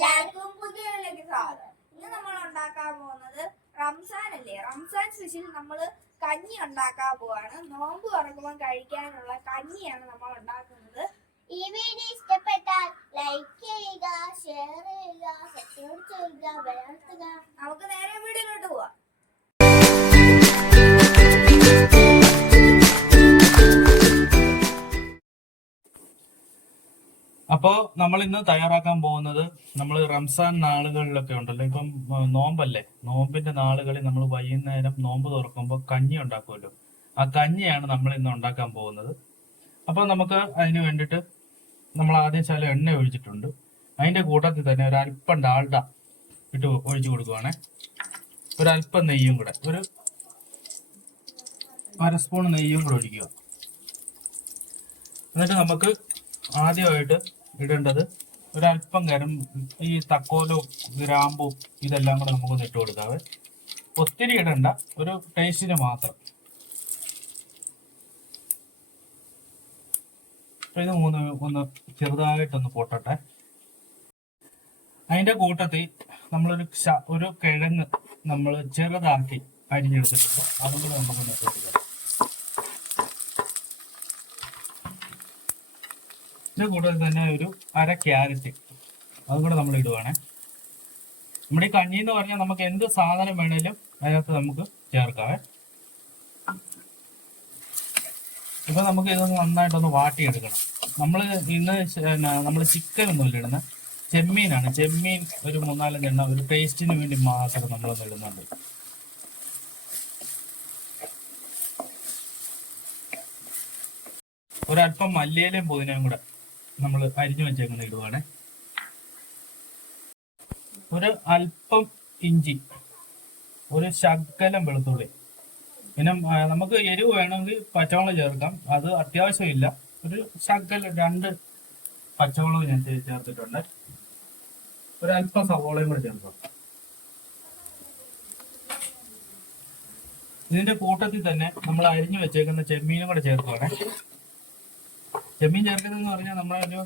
എല്ലാവർക്കും പുതിയൊരു സ്വാഗതം. ഇന്ന് നമ്മൾ ഉണ്ടാക്കാൻ പോകുന്നത് റംസാൻ അല്ലേ, റംസാൻ സ്പെഷ്യൽ നമ്മൾ കഞ്ഞി ഉണ്ടാക്കാൻ പോവാണ്. നോമ്പ് തുറക്കുമ്പോൾ കഴിക്കാനുള്ള കഞ്ഞിയാണ് നമ്മൾ ഉണ്ടാക്കുന്നത്. ഈ വീഡിയോ ഇഷ്ടപ്പെട്ടാൽ ലൈക്ക് ചെയ്യുക, ഷെയർ ചെയ്യുക, സബ്സ്ക്രൈബ് ചെയ്യുക, ബെൽ അമർത്തുക. നമുക്ക് നേരെ വീഡിയോയിലോട്ട് പോവാം. അപ്പോ നമ്മൾ ഇന്ന് തയ്യാറാക്കാൻ പോകുന്നത്, നമ്മൾ റംസാൻ നാളുകളിലൊക്കെ ഉണ്ടല്ലോ, ഇപ്പം നോമ്പല്ലേ, നോമ്പിന്റെ നാളുകളിൽ നമ്മൾ വൈകുന്നേരം നോമ്പ് തുറക്കുമ്പോൾ കഞ്ഞി ഉണ്ടാക്കുമല്ലോ, ആ കഞ്ഞിയാണ് നമ്മൾ ഇന്ന് ഉണ്ടാക്കാൻ പോകുന്നത്. അപ്പോൾ നമുക്ക് അതിന് വേണ്ടിയിട്ട് നമ്മൾ ആദ്യം ചില എണ്ണ ഒഴിച്ചിട്ടുണ്ട്. അതിന്റെ കൂട്ടത്തിൽ തന്നെ ഒരല്പം ഡാൽഡ ഇട്ട് ഒഴിച്ചു കൊടുക്കുവാണേ. ഒരല്പം നെയ്യും കൂടെ, ഒരു 1 സ്പൂൺ നെയ്യും കൂടെ ഒഴിക്കുക. എന്നിട്ട് നമുക്ക് ആദ്യമായിട്ട് ഇടേണ്ടത് ഒരല്പം ഈ തക്കോലും ഗ്രാമ്പും ഇതെല്ലാം കൂടെ നമുക്കൊന്ന് ഇട്ട് കൊടുക്കാവേ. ഒത്തിരി ഇടണ്ട, ഒരു ടേസ്റ്റിന് മാത്രം. ഇത് ഒന്ന് ചെറുതായിട്ടൊന്ന് പൊട്ടട്ടെ. അതിന്റെ കൂട്ടത്തിൽ ഒരു കിഴങ്ങ് നമ്മൾ ചെറുതാക്കി അരിഞ്ഞെടുത്തിട്ടുണ്ട്, അതും കൂടെ നമുക്കൊന്ന് ഇട്ട് കൊടുക്കാം. ഇതിന്റെ കൂട്ടത്തിൽ തന്നെ ഒരു 1/2 ക്യാരറ്റ് അതും കൂടെ നമ്മൾ ഇടുവാണേ. നമ്മുടെ ഈ കഞ്ഞി എന്ന് പറഞ്ഞാൽ നമുക്ക് എന്ത് സാധനം വേണേലും അതിനകത്ത് നമുക്ക് ചേർക്കാവേ. ഇപ്പൊ നമുക്ക് ഇതൊന്ന് നന്നായിട്ടൊന്ന് വാട്ടിയെടുക്കണം. നമ്മൾ ചിക്കൻ ഒന്നുമില്ല ഇടുന്നത്, ചെമ്മീനാണ്. ചെമ്മീൻ ഒരു 3-4 എണ്ണ ഒരു ടേസ്റ്റിന് വേണ്ടി മാത്രം നമ്മളൊന്ന് ഇടുന്നുണ്ട്. ഒരല്പം മല്ലിയിലയും പുതിനയും കൂടെ നമ്മൾ അരിഞ്ഞു വെച്ചേക്കുന്ന ഇടുവാണ്. ഒരു അല്പം ഇഞ്ചി, ഒരു ശകലം വെളുത്തുള്ളി. പിന്നെ നമുക്ക് എരിവ് വേണമെങ്കിൽ പച്ചമുളക് ചേർക്കാം, അത് അത്യാവശ്യമില്ല. ഒരു ശകലം 2 പച്ചമുളക് ഞാൻ ചേർത്തിട്ടുണ്ട്. ഒരല്പം സവോളയും കൂടെ ചേർക്കാം. ഇതിന്റെ കൂട്ടത്തിൽ തന്നെ നമ്മൾ അരിഞ്ഞു വെച്ചേക്കുന്ന ചെമ്മീനും കൂടെ ചേർക്കുവാണ്. ചെമ്മീൻ ചേർക്കുന്നതെന്ന് പറഞ്ഞാൽ നമ്മളൊരു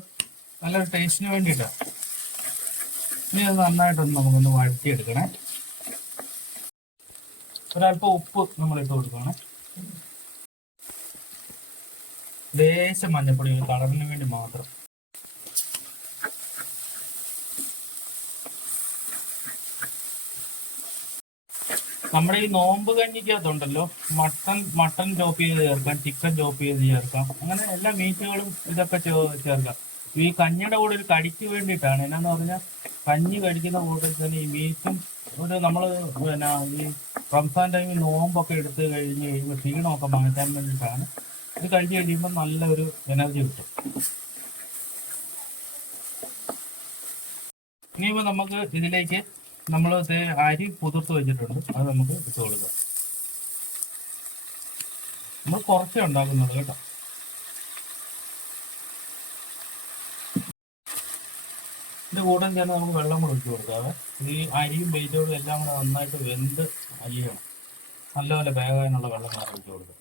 നല്ലൊരു ടേസ്റ്റിന് വേണ്ടിയിട്ടാണ്. ഇനി അത് നന്നായിട്ടൊന്ന് നമുക്കൊന്ന് വഴറ്റിയെടുക്കണേ. ഒരല്പം ഉപ്പ് നമ്മൾ ഇട്ട് കൊടുക്കണം. ലേശം മഞ്ഞപ്പൊടി, ഒരു കളറിന് വേണ്ടി മാത്രം. നമ്മുടെ ഈ നോമ്പ് കഞ്ഞിക്കകത്തുണ്ടല്ലോ, മട്ടൺ ചോപ്പ് ചെയ്ത് ചേർക്കാം, ചിക്കൻ ചോപ്പ് ചെയ്ത് ചേർക്കാം, അങ്ങനെ എല്ലാ മീറ്റുകളും ഇതൊക്കെ ചേർക്കാം. ഈ കഞ്ഞിയുടെ കൂടെ ഒരു കടിക്ക് വേണ്ടിയിട്ടാണ്. എന്നാന്ന് പറഞ്ഞാൽ കഞ്ഞി കടിക്കുന്ന കൂട്ടത്തിൽ തന്നെ ഈ മീറ്റും നമ്മൾ ഈ റംസാൻ ടൈമിൽ നോമ്പൊക്കെ എടുത്ത് കഴിയുമ്പോൾ ക്ഷീണമൊക്കെ മാറ്റാൻ വേണ്ടിയിട്ടാണ്. ഇത് കഴിച്ച് കഴിയുമ്പോൾ നല്ല ഒരു എനർജി കിട്ടും. ഇനിയിപ്പോൾ നമുക്ക് ഇതിലേക്ക് നമ്മൾ അരി കുതിർത്ത് വെച്ചിട്ടുണ്ട്, അത് നമുക്ക് ഇട്ട് കൊടുക്കാം. നമ്മൾ കുറച്ചേ ഉണ്ടാക്കുന്നുള്ളൂ കേട്ടോ. ഇതിന്റെ കൂടെ ചേർന്ന് നമുക്ക് വെള്ളം കൂടെ ഒഴിച്ചു കൊടുക്കാവേ. ഈ അരിയും വെജിറ്റബിളും എല്ലാം കൂടെ നന്നായിട്ട് വെന്ത് അരിയണം. നല്ലപോലെ വേകാനുള്ള വെള്ളം കൂടെ ഒഴിച്ചു കൊടുക്കുക.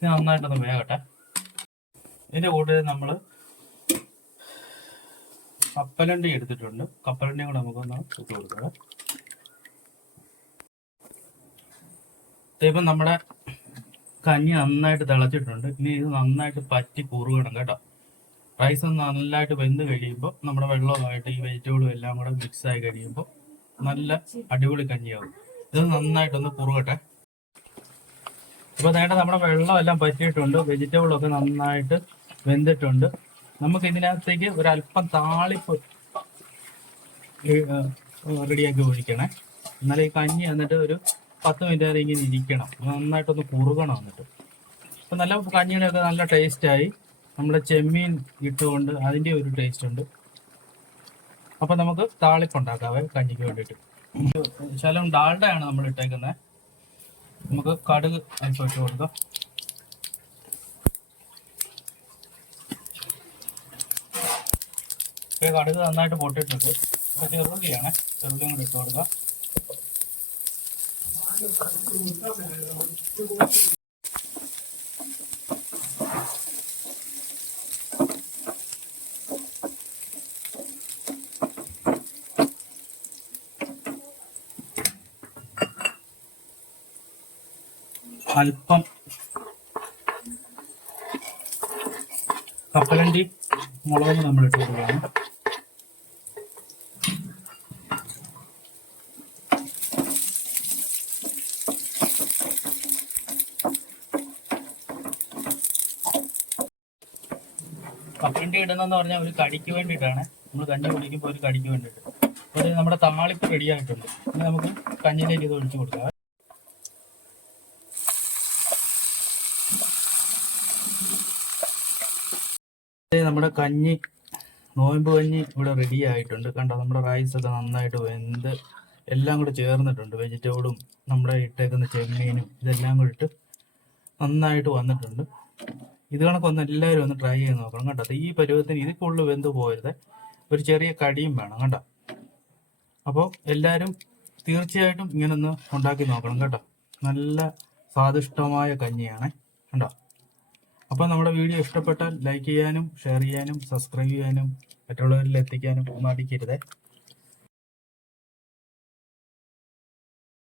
ഇത് നന്നായിട്ടൊന്ന് വേകട്ടെ. ഇതിന്റെ കൂടെ നമ്മൾ കപ്പലണ്ടി എടുത്തിട്ടുണ്ട്, കപ്പലണ്ടിയും കൂടെ നമുക്കൊന്ന് ഇട്ട് കൊടുക്കാം. ഇപ്പം നമ്മുടെ കഞ്ഞി നന്നായിട്ട് തിളച്ചിട്ടുണ്ട്. ഇനി ഇത് നന്നായിട്ട് പറ്റി കുറുകണം കേട്ടോ. റൈസ് നന്നായിട്ട് വെന്ത് കഴിയുമ്പോൾ നമ്മുടെ വെള്ളവുമായിട്ട് ഈ വെജിറ്റബിളും എല്ലാം കൂടെ മിക്സ് ആയി കഴിയുമ്പോൾ നല്ല അടിപൊളി കഞ്ഞിയാവും. ഇത് നന്നായിട്ടൊന്ന് കുറുകട്ടെ. ഇപ്പൊ നേരെ നമ്മുടെ വെള്ളം എല്ലാം പറ്റിയിട്ടുണ്ട്, വെജിറ്റബിളൊക്കെ നന്നായിട്ട് വെന്തിട്ടുണ്ട്. നമുക്ക് ഇതിനകത്തേക്ക് ഒരല്പം താളിപ്പ് റെഡിയാക്കി ഒഴിക്കണേ. എന്നാലും ഈ കഞ്ഞി എന്നിട്ട് ഒരു 10 മിനിറ്റ് വരെ ഇങ്ങനെ ഇരിക്കണം, നന്നായിട്ടൊന്ന് കുറുകണം. എന്നിട്ട് ഇപ്പൊ നല്ല കഞ്ഞിയുടെയൊക്കെ നല്ല ടേസ്റ്റായി. നമ്മുടെ ചെമ്മീൻ ഇട്ടുകൊണ്ട് അതിൻ്റെ ഒരു ടേസ്റ്റ് ഉണ്ട്. അപ്പൊ നമുക്ക് താളിപ്പ് ഉണ്ടാക്കാവേ കഞ്ഞിക്ക് വേണ്ടിയിട്ട്. ശകലം ഡാൽഡയാണ് നമ്മൾ ഇട്ടേക്കുന്നത്. നമുക്ക് കടുക് അല്പം ഇട്ട് കൊടുക്കാം. കടുക് നന്നായിട്ട് പൊട്ടിയിട്ടുണ്ട്. ചെറുള്ളിയാണ്, ചെറുള്ളിയും കൂടി ഇട്ട് കൊടുക്കാം. അല്പം കപ്പലണ്ടി മുളക് നമ്മൾ ഇട്ട് കൊടുക്കുകയാണ്. കപ്പലണ്ടി ഇടുന്നെന്ന് പറഞ്ഞാൽ ഒരു കടിക്ക് വേണ്ടിയിട്ടാണ്. നമ്മൾ കഞ്ഞി കുടിക്കുമ്പോൾ ഒരു കടിക്ക് വേണ്ടിയിട്ട്. അപ്പോൾ ഇത് നമ്മുടെ താളിപ്പ് റെഡി ആയിട്ടുണ്ട്. ഇനി നമുക്ക് കഞ്ഞിയിലേക്ക് ഇത് ഒഴിച്ചു കൊടുക്കാം. നമ്മുടെ കഞ്ഞി, നോയമ്പ് കഞ്ഞി ഇവിടെ റെഡി ആയിട്ടുണ്ട്. കണ്ടോ, നമ്മുടെ റൈസ് ഒക്കെ നന്നായിട്ട് വെന്ത് എല്ലാം കൂടെ ചേർന്നിട്ടുണ്ട്. വെജിറ്റബിളും നമ്മുടെ ഇട്ടേക്കുന്ന ചെമ്മീനും ഇതെല്ലാം കൂടി ഇട്ട് നന്നായിട്ട് വന്നിട്ടുണ്ട്. ഇത് കണക്കൊന്ന് എല്ലാവരും ഒന്ന് ട്രൈ ചെയ്ത് നോക്കണം കേട്ടോ. ഈ പരുവത്തിന് ഇതിൽ കൂടുതൽ വെന്ത് പോകരുത്, ഒരു ചെറിയ കടിയും വേണം കേട്ടോ. അപ്പോൾ എല്ലാവരും തീർച്ചയായിട്ടും ഇങ്ങനെ ഒന്ന് ഉണ്ടാക്കി നോക്കണം കേട്ടോ. നല്ല സ്വാദിഷ്ടമായ കഞ്ഞിയാണ് കേട്ടോ. അപ്പോൾ നമ്മുടെ വീഡിയോ ഇഷ്ടപ്പെട്ടാൽ ലൈക്ക് ചെയ്യാനും ഷെയർ ചെയ്യാനും സബ്സ്ക്രൈബ് ചെയ്യാനും മറ്റുള്ളവരിൽ എത്തിക്കാനും ഒന്നും അടിക്കരുതേ.